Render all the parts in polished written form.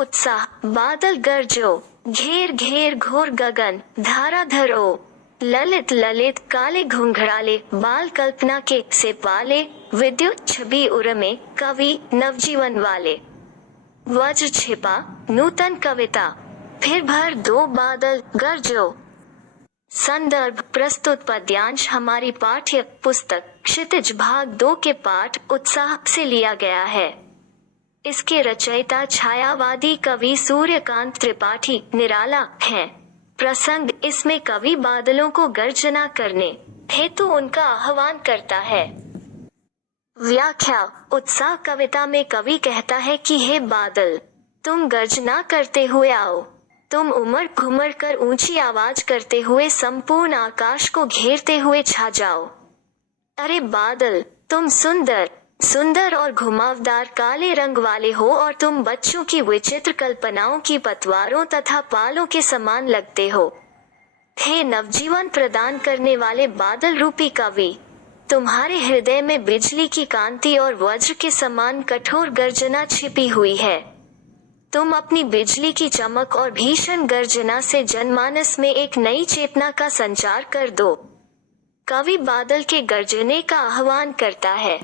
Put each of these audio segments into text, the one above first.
उत्साह बादल गरजो, घेर घेर घोर गगन धारा धरो, ललित ललित काले घुंघराले बाल कल्पना के से वाले, विद्युत छवि उर्मे कवि नवजीवन वाले। वज्र छिपा नूतन कविता, फिर भर दो बादल गरजो। संदर्भ प्रस्तुत पद्यांश हमारी पाठ्य पुस्तक क्षितिज भाग 2 के पाठ उत्साह से लिया गया है। इसके रचयिता छायावादी कवि सूर्यकांत त्रिपाठी निराला हैं। प्रसंग इसमें कवि बादलों को गर्जना करने हेतु उनका आह्वान करता है। व्याख्या उत्साह कविता में कवि कहता है कि हे बादल, तुम गर्जना करते हुए आओ, तुम उमड़ घुमड़ कर ऊंची आवाज करते हुए संपूर्ण आकाश को घेरते हुए छा जाओ। अरे बादल, तुम सुंदर सुंदर और घुमावदार काले रंग वाले हो और तुम बच्चों की विचित्र कल्पनाओं की पतवारों तथा पालों के समान लगते हो। हे नवजीवन प्रदान करने वाले बादल रूपी कवि, तुम्हारे हृदय में बिजली की कांति और वज्र के समान कठोर गर्जना छिपी हुई है। तुम अपनी बिजली की चमक और भीषण गर्जना से जनमानस में एक नई चेतना का संचार कर दो। कवि बादल के गर्जने का आह्वान करता है।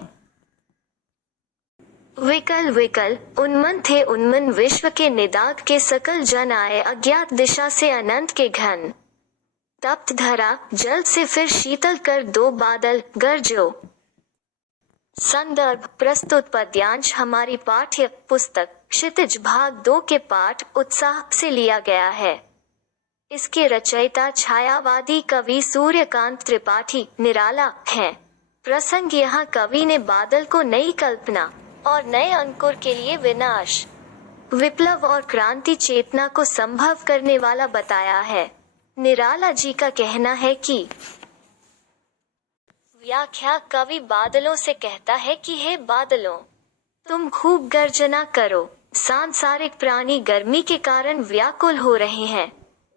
विकल विकल उन्मन थे उन्मन विश्व के निदाग के सकल जन आए अज्ञात दिशा से अनंत के घन। तप्त धरा जल से फिर शीतल कर दो बादल गरजो। संदर्भ प्रस्तुत पद्यांश हमारी पाठ्य पुस्तक क्षितिज भाग 2 के पाठ उत्साह से लिया गया है। इसके रचयिता छायावादी कवि सूर्यकांत त्रिपाठी निराला हैं। प्रसंग यहाँ कवि ने बादल को नई कल्पना और नए अंकुर के लिए विनाश, विप्लव और क्रांति चेतना को संभव करने वाला बताया है। निराला जी का कहना है कि व्याख्या कवि बादलों से कहता है कि हे बादलों, तुम खूब गर्जना करो। सांसारिक प्राणी गर्मी के कारण व्याकुल हो रहे हैं।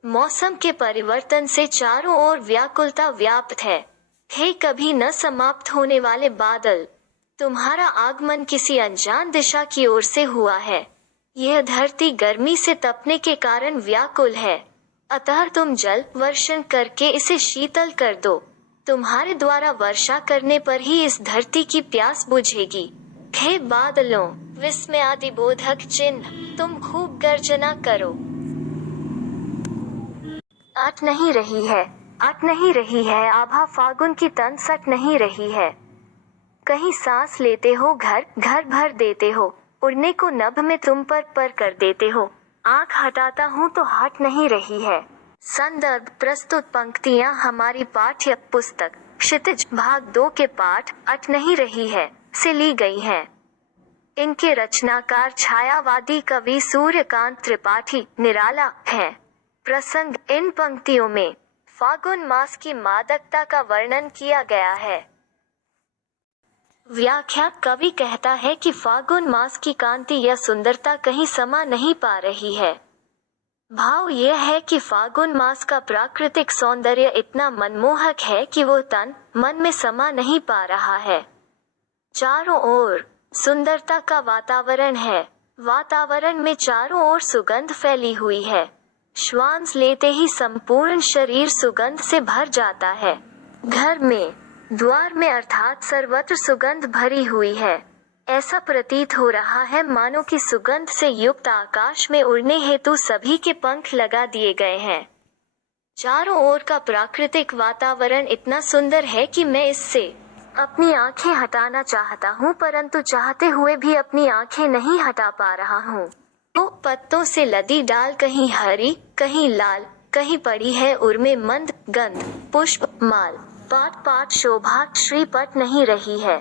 मौसम के परिवर्तन से चारों ओर व्याकुलता व्याप्त है। हे कभी न समाप्त होने वाले बादल, तुम्हारा आगमन किसी अनजान दिशा की ओर से हुआ है। यह धरती गर्मी से तपने के कारण व्याकुल है, अतः तुम जल वर्षण करके इसे शीतल कर दो। तुम्हारे द्वारा वर्षा करने पर ही इस धरती की प्यास बुझेगी। हे बादलों, विस्मय आदि बोधक चिन्ह, तुम खूब गर्जना करो। अट नहीं रही है, अट नहीं रही है आभा फागुन की तन सट नहीं रही है। कहीं सांस लेते हो घर घर भर देते हो, उड़ने को नभ में तुम पर कर देते हो। आंख हटाता हूँ तो हट नहीं रही है। संदर्भ प्रस्तुत पंक्तियाँ हमारी पाठ्य पुस्तक क्षितिज भाग 2 के पाठ अट नहीं रही है से ली गई हैं। इनके रचनाकार छायावादी कवि सूर्यकांत त्रिपाठी निराला हैं। प्रसंग इन पंक्तियों में फागुन मास की मादकता का वर्णन किया गया है। व्याख्या कवि कहता है कि फागुन मास की कांति या सुंदरता कहीं समा नहीं पा रही है। भाव यह है कि फागुन मास का प्राकृतिक सौंदर्य इतना मनमोहक है कि वो तन मन में समा नहीं पा रहा है। चारों ओर सुंदरता का वातावरण है। वातावरण में चारों ओर सुगंध फैली हुई है। श्वास लेते ही संपूर्ण शरीर सुगंध से भर जाता है। घर में द्वार में अर्थात सर्वत्र सुगंध भरी हुई है। ऐसा प्रतीत हो रहा है मानो कि सुगंध से युक्त आकाश में उड़ने हेतु सभी के पंख लगा दिए गए हैं। चारों ओर का प्राकृतिक वातावरण इतना सुंदर है कि मैं इससे अपनी आंखें हटाना चाहता हूँ, परंतु चाहते हुए भी अपनी आंखें नहीं हटा पा रहा हूँ। तो पत्तों से लदी डाल कहीं हरी कहीं लाल, कहीं पड़ी है उर्मे मंद गंध, पुष्प माल, पाट पाट शोभा श्रीपट नहीं रही है।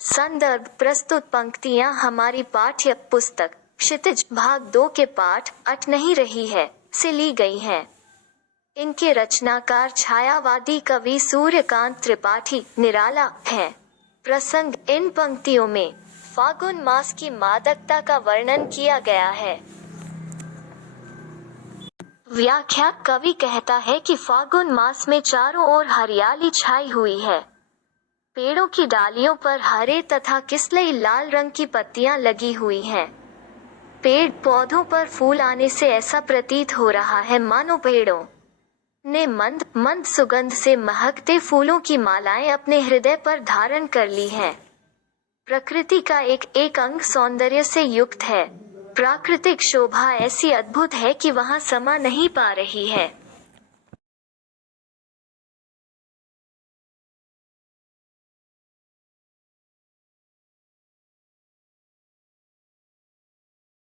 संदर्भ प्रस्तुत पंक्तियाँ हमारी पाठ्य पुस्तक क्षितिज भाग 2 के पाठ अट नहीं रही है से ली गई हैं। इनके रचनाकार छायावादी कवि सूर्यकांत त्रिपाठी निराला हैं। प्रसंग इन पंक्तियों में फागुन मास की मादकता का वर्णन किया गया है। व्याख्या कवि कहता है कि फागुन मास में चारों ओर हरियाली छाई हुई है। पेड़ों की डालियों पर हरे तथा किसलई लाल रंग की पत्तियां लगी हुई हैं। पेड़ पौधों पर फूल आने से ऐसा प्रतीत हो रहा है मानो पेड़ों ने मंद मंद सुगंध से महकते फूलों की मालाएं अपने हृदय पर धारण कर ली हैं। प्रकृति का एक एक अंग सौंदर्य से युक्त है। प्राकृतिक शोभा ऐसी अद्भुत है कि वहां समा नहीं पा रही है।